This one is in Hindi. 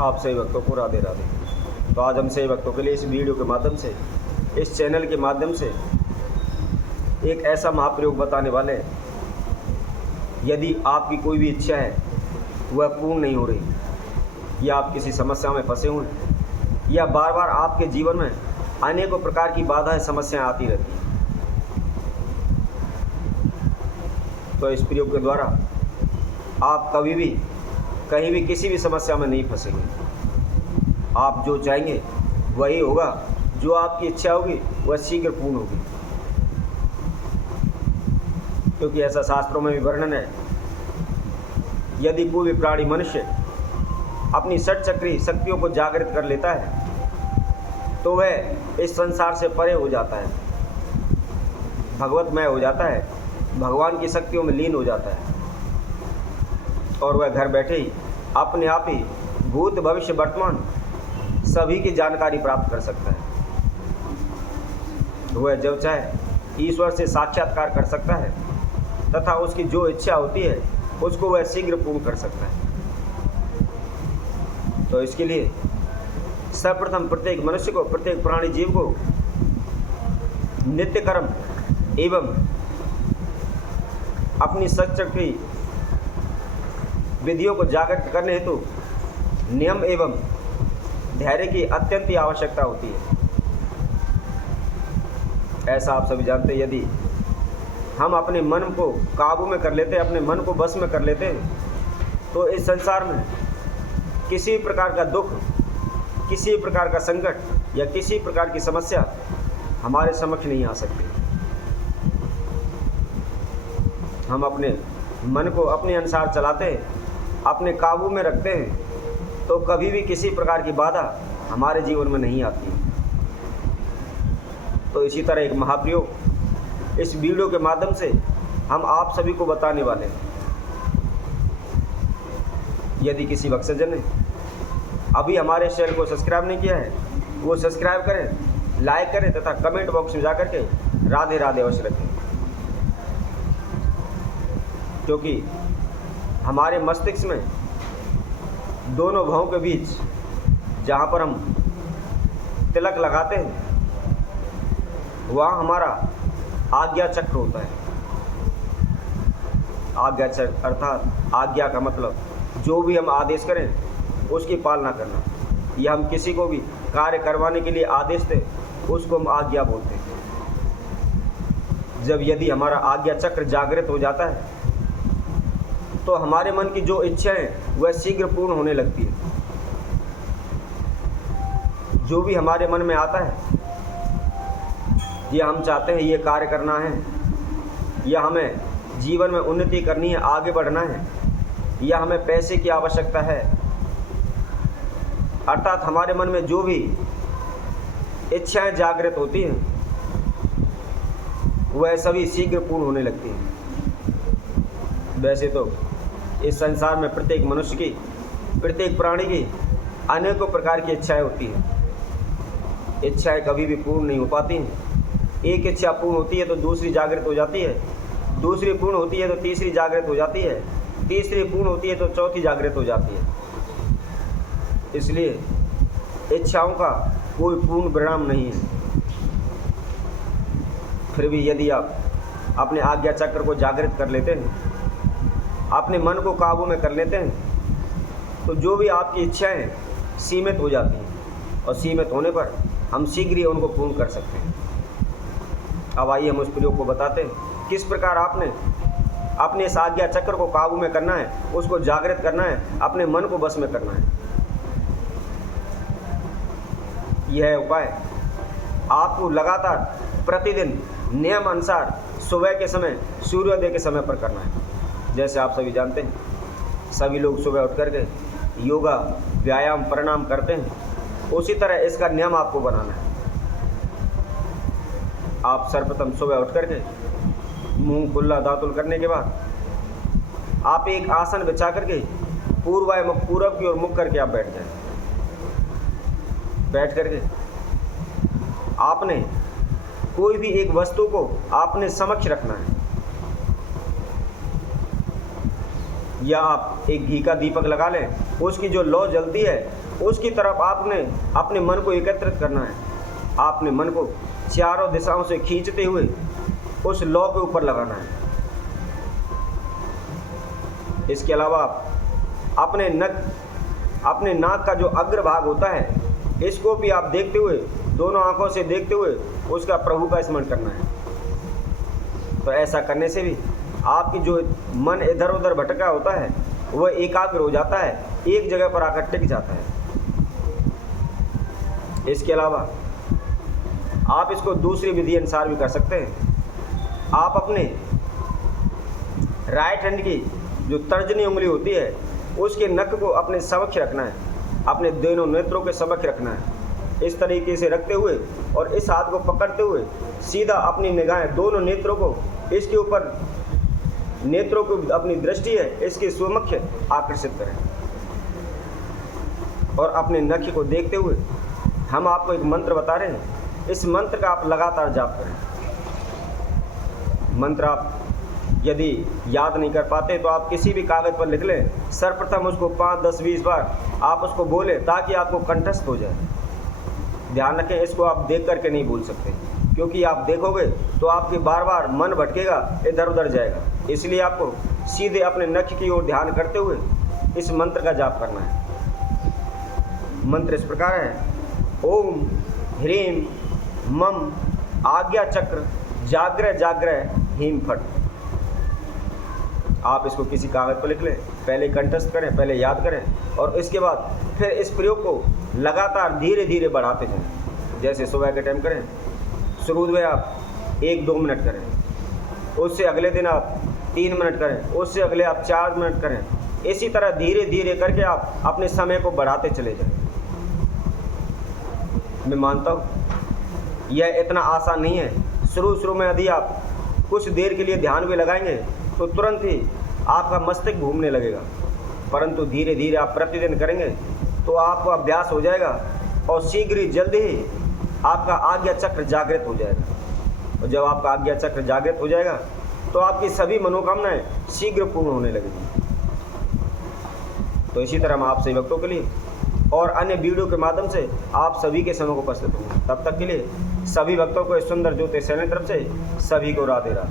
आप सभी भक्तों को राधे राधे। तो आज हम सभी भक्तों के लिए इस वीडियो के माध्यम से, इस चैनल के माध्यम से एक ऐसा महाप्रयोग बताने वाले हैं। यदि आपकी कोई भी इच्छा है वह पूर्ण नहीं हो रही, या आप किसी समस्या में फंसे हुए हैं, या बार बार आपके जीवन में अनेकों प्रकार की बाधाएं, समस्याएं आती रहती हैं, तो इस प्रयोग के द्वारा आप कभी भी कहीं भी किसी भी समस्या में नहीं फंसेंगे। आप जो चाहेंगे वही होगा, जो आपकी इच्छा होगी वह शीघ्र पूर्ण होगी। क्योंकि ऐसा शास्त्रों में भी वर्णन है, यदि कोई भी प्राणी मनुष्य अपनी षटचक्री शक्तियों को जागृत कर लेता है तो वह इस संसार से परे हो जाता है, भगवतमय हो जाता है, भगवान की शक्तियों में लीन हो जाता है, और वह घर बैठे ही अपने आप ही भूत भविष्य वर्तमान सभी की जानकारी प्राप्त कर सकता है। वह जब चाहे ईश्वर से साक्षात्कार कर सकता है तथा उसकी जो इच्छा होती है उसको वह शीघ्र पूर्ण कर सकता है। तो इसके लिए सर्वप्रथम प्रत्येक मनुष्य को, प्रत्येक प्राणी जीव को नित्य कर्म एवं अपनी षटचक्री विधियों को जागृत करने हेतु नियम एवं धैर्य की अत्यंत ही आवश्यकता होती है। ऐसा आप सभी जानते हैं, यदि हम अपने मन को काबू में कर लेते हैं, अपने मन को बस में कर लेते हैं, तो इस संसार में किसी प्रकार का दुख, किसी प्रकार का संकट या किसी प्रकार की समस्या हमारे समक्ष नहीं आ सकती। हम अपने मन को अपने अनुसार चलाते हैं, अपने काबू में रखते हैं, तो कभी भी किसी प्रकार की बाधा हमारे जीवन में नहीं आती। तो इसी तरह एक महाप्रयोग इस वीडियो के माध्यम से हम आप सभी को बताने वाले हैं। यदि किसी भक्तजन ने अभी हमारे चैनल को सब्सक्राइब नहीं किया है, वो सब्सक्राइब करें, लाइक करें तथा कमेंट बॉक्स में जाकर के राधे राधे अवश्य रखें। क्योंकि हमारे मस्तिष्क में दोनों भवों के बीच जहाँ पर हम तिलक लगाते हैं वहाँ हमारा आज्ञा चक्र होता है। आज्ञा चक्र अर्थात आज्ञा का मतलब जो भी हम आदेश करें उसकी पालना करना, या हम किसी को भी कार्य करवाने के लिए आदेश दें उसको हम आज्ञा बोलते हैं। जब यदि हमारा आज्ञा चक्र जागृत हो जाता है तो हमारे मन की जो इच्छाएं वह शीघ्र पूर्ण होने लगती है। जो भी हमारे मन में आता है, या हम चाहते हैं ये कार्य करना है, या हमें जीवन में उन्नति करनी है, आगे बढ़ना है, या हमें पैसे की आवश्यकता है, अर्थात हमारे मन में जो भी इच्छाएं जागृत होती हैं वह सभी शीघ्र पूर्ण होने लगती हैं। वैसे तो इस संसार में प्रत्येक मनुष्य की, प्रत्येक प्राणी की अनेकों प्रकार की इच्छाएं होती हैं। इच्छाएं कभी भी पूर्ण नहीं हो पाती हैं। एक इच्छा पूर्ण होती है तो दूसरी जागृत हो जाती है, दूसरी पूर्ण होती है तो तीसरी जागृत हो जाती है, तीसरी पूर्ण होती है तो चौथी जागृत हो जाती है। इसलिए इच्छाओं का कोई पूर्ण परिणाम नहीं है। फिर भी यदि आप अपने आज्ञा चक्र को जागृत कर लेते हैं, अपने मन को काबू में कर लेते हैं, तो जो भी आपकी इच्छाएं सीमित हो जाती हैं, और सीमित होने पर हम शीघ्र ही उनको पूर्ण कर सकते हैं। अब आइए हम उस प्रयोग को बताते हैं, किस प्रकार आपने अपने इस आज्ञा चक्र को काबू में करना है, उसको जागृत करना है, अपने मन को बस में करना है। यह उपाय आपको लगातार प्रतिदिन नियम अनुसार सुबह के समय, सूर्योदय के समय पर करना है। जैसे आप सभी जानते हैं, सभी लोग सुबह उठ करके योगा, व्यायाम, प्राणायाम करते हैं, उसी तरह इसका नियम आपको बनाना है। आप सर्वप्रथम सुबह उठ करके मुंह कुल्ला दातुल करने के बाद आप एक आसन बिछा करके पूरब की ओर मुख करके आप बैठ जाएं। बैठ करके आपने कोई भी एक वस्तु को आपने समक्ष रखना है। या आप एक घी का दीपक लगा लें, उसकी जो लौ जलती है उसकी तरफ आपने अपने मन को एकत्रित करना है। आपने मन को चारों दिशाओं से खींचते हुए उस लौ के ऊपर लगाना है। इसके अलावा आप अपने नाक का जो अग्रभाग होता है, इसको भी आप देखते हुए, दोनों आंखों से देखते हुए उसका प्रभु का स्मरण करना है। तो ऐसा करने से भी आपकी जो मन इधर उधर भटका होता है वह एकाग्र हो जाता है, एक जगह पर आकर टिक जाता है। इसके अलावा आप इसको दूसरी विधि अनुसार भी कर सकते हैं। आप अपने राइट हैंड की जो तर्जनी उंगली होती है उसके नख को अपने समक्ष रखना है, अपने दोनों नेत्रों के समक्ष रखना है। इस तरीके से रखते हुए और इस हाथ को पकड़ते हुए सीधा अपनी निगाहें दोनों नेत्रों को इसके ऊपर, नेत्रों को अपनी दृष्टि है इसके समक्ष आकर्षित करें और अपने नख को देखते हुए हम आपको एक मंत्र बता रहे हैं। इस मंत्र का आप लगातार जाप करें। मंत्र आप यदि याद नहीं कर पाते तो आप किसी भी कागज़ पर लिख लें। सर्वप्रथम उसको 5, 10, 20 बार आप उसको बोलें ताकि आपको कंठस्थ हो जाए। ध्यान रखें, इसको आप देख करके नहीं बोल सकते, क्योंकि आप देखोगे तो आपके बार बार मन भटकेगा, इधर उधर जाएगा। इसलिए आपको सीधे अपने नख की ओर ध्यान करते हुए इस मंत्र का जाप करना है। मंत्र इस प्रकार है: ओम ह्रीम मम आज्ञा चक्र जाग्रह जाग्रह हीम फट। आप इसको किसी कागज़ पर लिख लें, पहले कंठस्थ करें, पहले याद करें और इसके बाद फिर इस प्रयोग को लगातार धीरे धीरे बढ़ाते जाएं। जैसे सुबह के टाइम करें, शुरू में आप 1-2 मिनट करें, उससे अगले दिन आप 3 मिनट करें, उससे अगले आप 4 मिनट करें। इसी तरह धीरे धीरे करके आप अपने समय को बढ़ाते चले जाएं। मैं मानता हूँ यह इतना आसान नहीं है। शुरू में यदि आप कुछ देर के लिए ध्यान भी लगाएंगे तो तुरंत ही आपका मस्तिष्क घूमने लगेगा, परंतु धीरे धीरे आप प्रतिदिन करेंगे तो आपका अभ्यास हो जाएगा और शीघ्र ही जल्दी ही आपका आज्ञा चक्र जागृत हो जाएगा। और जब आपका आज्ञा चक्र जागृत हो जाएगा तो आपकी सभी मनोकामनाएं शीघ्र पूर्ण होने लगेंगी। तो इसी तरह हम आप सभी भक्तों के लिए और अन्य वीडियो के माध्यम से आप सभी के समय को उपस्थित होंगे। तब तक के लिए सभी भक्तों को इस सुंदर ज्योति चैनल तरफ से सभी को राधे राधे।